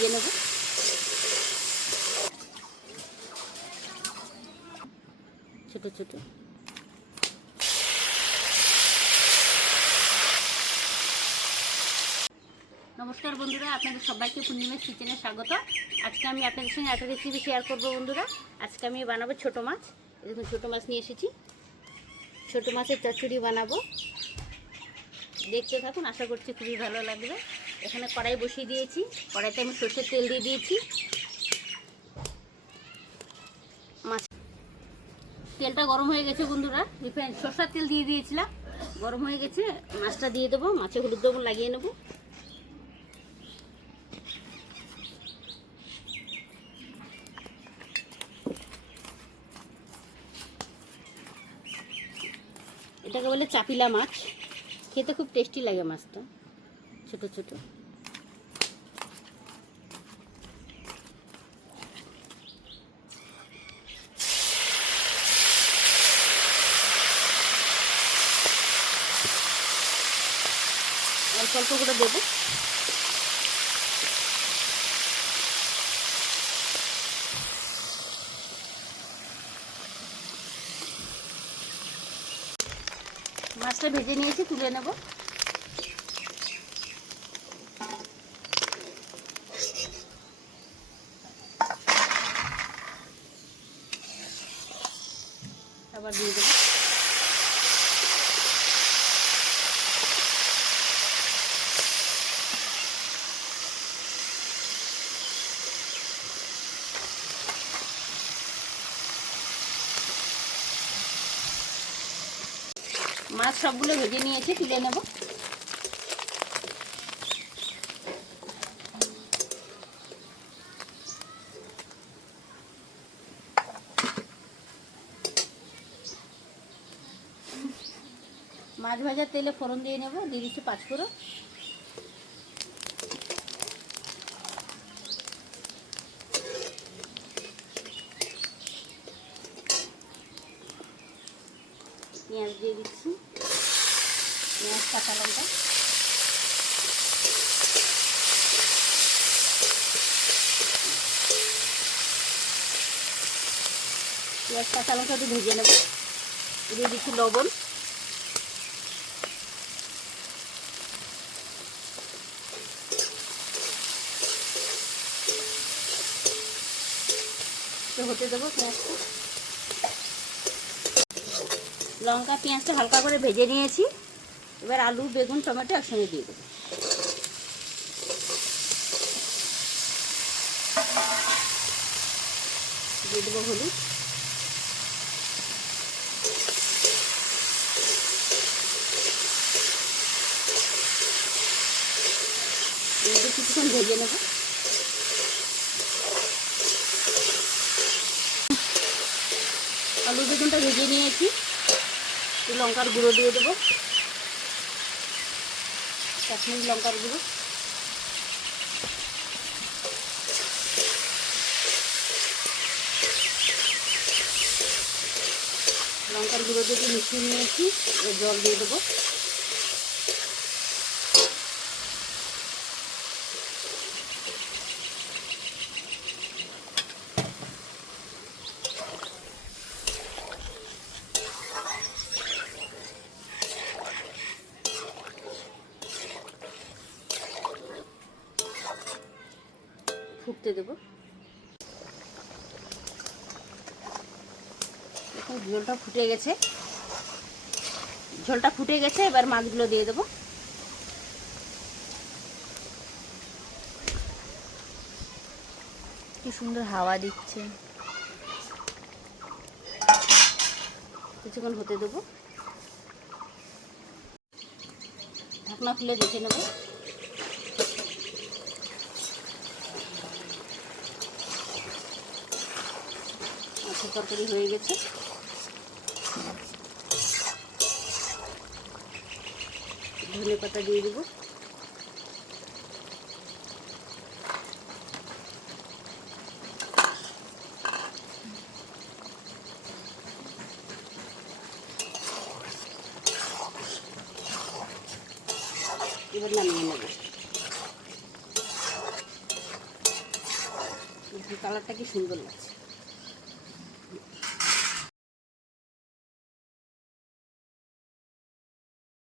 দিয়ে নেব। ছোট ছোট নমস্কার বন্ধুরা, আপনাদের সবাইকে পূর্ণিমাস কিচেনে স্বাগত। আজকে আমি আপনাদের সঙ্গে একটা রেসিপি শেয়ার করব বন্ধুরা। আজকে আমি বানাবো ছোট মাছ। দেখুন ছোট মাছ নিয়ে এসেছি, ছোট মাছের চচ্চড়ি বানাবো। দেখতে থাকুন, আশা করছি খুবই ভালো লাগবে। এখানে কড়াই বসিয়ে দিয়েছি, কড়াইতে আমি সর্ষের তেল দিয়ে দিয়েছি। মাছ তেলটা গরম হয়ে গেছে বন্ধুরা, সর্ষের তেল দিয়ে দিয়েছিলাম, গরম হয়ে গেছে। মাছটা দিয়ে দেবো, মাছে হলুদ লবণ লাগিয়ে নেবো। এটাকে বলে চাপিলা মাছ, খেতে খুব টেস্টি লাগে মাছটা, ছোট ছোট। অল্প অল্প করে দেবো। মাছটা ভেজে নিয়েছি, তুলে নেব। আবার দিয়ে দেবো। মাছ সবগুলো ভেজে নিয়েছি, তুলে নেব। মাছ ভাজার তেলে ফোড়ন দিয়ে নেব, দিয়ে দিচ্ছি 5 ফোড়ন। পেঁয়াজ দিয়ে দিচ্ছি, পেঁয়াজ কাঁচা লঙ্কা, পেঁয়াজ কাঁচা লঙ্কা একটু ভেজে নেব। দিয়ে দিচ্ছি লবণ, হতে দেবো পেঁয়াজটা। লঙ্কা পেঁয়াজটা হালকা করে ভেজে নিয়েছি, এবার আলু বেগুন টমেটো একসঙ্গে দিয়ে দেবো। দিয়ে দেবো হলুদ, কিছুক্ষণ ভেজে নেব। আলু বেগুনটা ভেজে নিয়েছি, লঙ্কার গুঁড়ো দিয়ে দেবো, কাশ্মীরি লঙ্কার গুঁড়ো, লঙ্কার গুঁড়ো দিয়ে মিশিয়ে নিয়েছি। জল দিয়ে দেবো। ফুটতে দেবো। এখন ঝোলটা ফুটে গেছে, এবার মাছগুলো দিয়ে দেবো। কি সুন্দর হাওয়া দিচ্ছে। কিছুক্ষণ হতে দেবো, ঢাকনা খুলে দেখে নেব। মাছের তরকারি হয়ে গেছে। ধনে পাতা দিয়ে দেবো। এবার নামিয়ে নেব। কালারটা কি সুন্দর লাগছে।